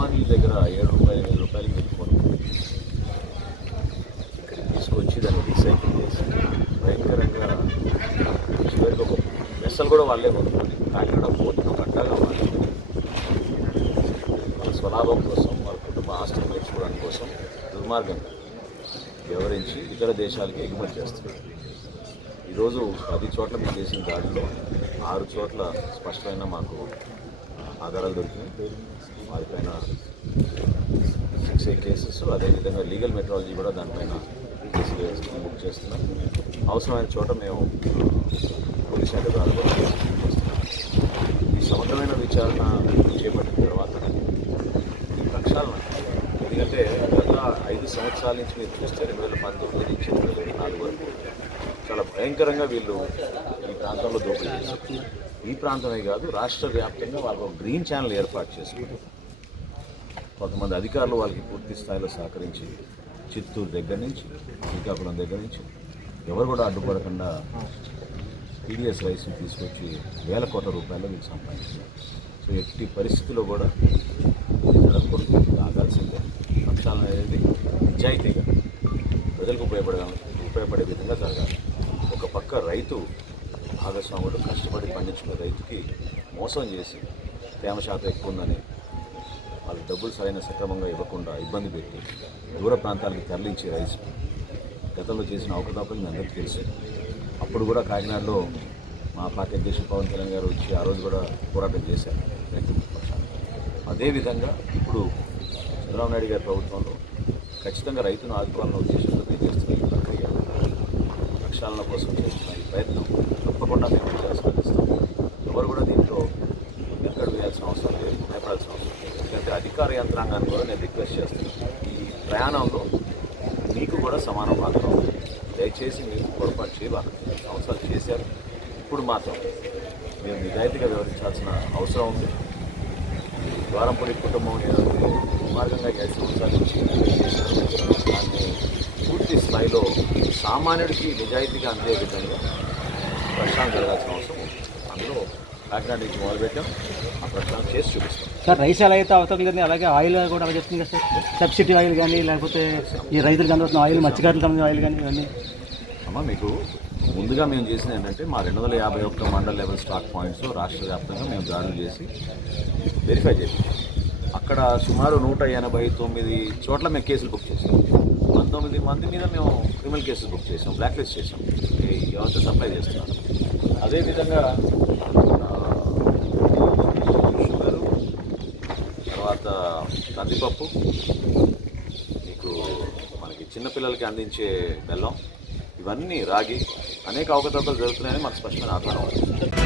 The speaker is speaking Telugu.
సామాన్యుల దగ్గర ఏడు రూపాయలు ఏడు రూపాయలకి మీరు కొనుక్కొని తీసుకొచ్చి దాన్ని రీసైకిల్ చేసి భయంకరంగా చివరికి ఒక మెస్సలు కూడా వాళ్ళే కొనుక్కోండి కాకినాడ పోర్టును కట్టగా వాళ్ళు. వాళ్ళ స్వలాభం కోసం వాళ్ళ కుటుంబ ఆస్తులు పెంచుకోవడానికి కోసం దుర్మార్గంగా వివరించి ఇతర దేశాలకి ఎగుమతి చేస్తున్నారు. ఈరోజు పది చోట్ల మేము చేసిన దాడిలో ఆరు చోట్ల స్పష్టమైన మాకు ఆధారాలు దొరికినాయి. వారిపైన సిక్స్ ఏ కేసెస్. అదేవిధంగా లీగల్ మెట్రాలజీ కూడా దానిపైన కేసులు బుక్ చేస్తున్నాం. అవసరమైన చోట మేము పోలీస్ శాఖ ద్వారా కూడా చేస్తున్నాం. ఈ సమగ్రమైన విచారణ చేపట్టిన తర్వాత ఈ ప్రక్షాళన ఎందుకంటే గత ఐదు సంవత్సరాల నుంచి మీరు చూస్తే రెండు వేల పంతొమ్మిది నుంచి రెండు వేల నాలుగు వరకు చాలా భయంకరంగా వీళ్ళు ఈ ప్రాంతంలో దోపిడీ చేశారు. ఈ ప్రాంతమే కాదు రాష్ట్ర వ్యాప్తంగా వాళ్ళకు ఒక గ్రీన్ ఛానల్ ఏర్పాటు చేసుకున్నారు కొంతమంది అధికారులు వాళ్ళకి పూర్తి స్థాయిలో సహకరించి చిత్తూరు దగ్గర నుంచి శ్రీకాకుళం దగ్గర నుంచి ఎవరు కూడా అడ్డుపడకుండా పీడిఎస్ రైస్ని తీసుకొచ్చి వేల కోట్ల రూపాయలు మీకు సంపాదించారు. సో ఎట్టి పరిస్థితుల్లో కూడా జరగకూడదు ఆగాల్సిందే. అంశాలు అనేది నిజాయితీగా ప్రజలకు ఉపయోగపడే ఉపయోగపడే విధంగా జరగాలి. ఒక పక్క రైతు భాగస్వాముడు కష్టపడి పండించుకునే రైతుకి మోసం చేసి తేమ శాతం ఎక్కువ ఉందని వాళ్ళు డబ్బులు సరైన సక్రమంగా ఇవ్వకుండా ఇబ్బంది పెట్టి దూర ప్రాంతానికి తరలించి రైస్ గతంలో చేసిన అవకతవకలు మీ అందరికీ తెలుసు. అప్పుడు కూడా కాకినాడలో మా పార్టీ అధ్యక్షుడు పవన్ కళ్యాణ్ గారు వచ్చి ఆ రోజు కూడా పోరాటం చేశారు రైతు అదేవిధంగా ఇప్పుడు చంద్రబాబు నాయుడు గారి ప్రభుత్వంలో ఖచ్చితంగా రైతును ఆదుకోవాలన్న ఉద్దేశంతో చేస్తున్న ప్రక్రియ ప్రక్షాళన కోసం చేస్తున్న ఈ ప్రయత్నం తప్పకుండా మేము కొనసాగిస్తాం ఎవరు కూడా దీంట్లో ఎక్కడ వేయాల్సిన అవసరం లేదు భయపడాల్సిన అవసరం లేదు. ఎందుకంటే అధికార యంత్రాంగాన్ని కూడా నేను రిక్వెస్ట్ చేస్తున్నాను. ఈ ప్రయాణంలో మీకు కూడా సమాన పాత్ర దయచేసి మీకు పొరపాటు చేయబాక. అవసరాలు చేశారు. ఇప్పుడు మాత్రం మేము నిజాయితీగా వివరించాల్సిన అవసరం ఉంది. ద్వారంపూడి కుటుంబం ఏదైతే దుర్మార్గంగా ఐదు సంవత్సరాల నుంచి దాన్ని పూర్తి స్థాయిలో సామాన్యుడికి నిజాయితీగా అందే విధంగా ప్రక్షాళన జరగాల్సిన అవసరం ఉంది. అందులో కాకినాడ నుంచి మొదలుపెట్టాం ఆ ప్రక్షాళన చేసి చూపిస్తాం. సార్ రైస్ ఎలా అయితే అవుతుంది అలాగే ఆయిల్ కూడా అలా చెప్తుంది కదా సార్. సబ్సిడీ ఆయిల్ కానీ లేకపోతే ఈ రైతులకు అందుతున్న ఆయిల్ మత్స్యకారులకు సంబంధించిన ఆయిల్ కానీ ఇవన్నీ? అమ్మ మీకు ముందుగా మేము చేసిన ఏంటంటే మా రెండు వందల యాభై ఒక్క మండల్ లెవెల్ స్టాక్ పాయింట్స్ రాష్ట్ర వ్యాప్తంగా మేము దాడులు చేసి వెరిఫై చేసాం అక్కడ సుమారు నూట ఎనభై తొమ్మిది చోట్ల మేము కేసులు బుక్ చేసాం పంతొమ్మిది మంది మీద మేము క్రిమినల్ కేసులు బుక్ చేసాం బ్లాక్ లిస్ట్ చేసాం ఎవరితో సప్లై చేస్తున్నారు. అదేవిధంగా షుగరు తర్వాత కందిపప్పు. మీకు మనకి చిన్నపిల్లలకి అందించే బెల్లం. ఇవన్నీ రాగి అనేక అవకతవకలు జరుగుతున్నాయని మనకు స్పష్టమైన ఆధారం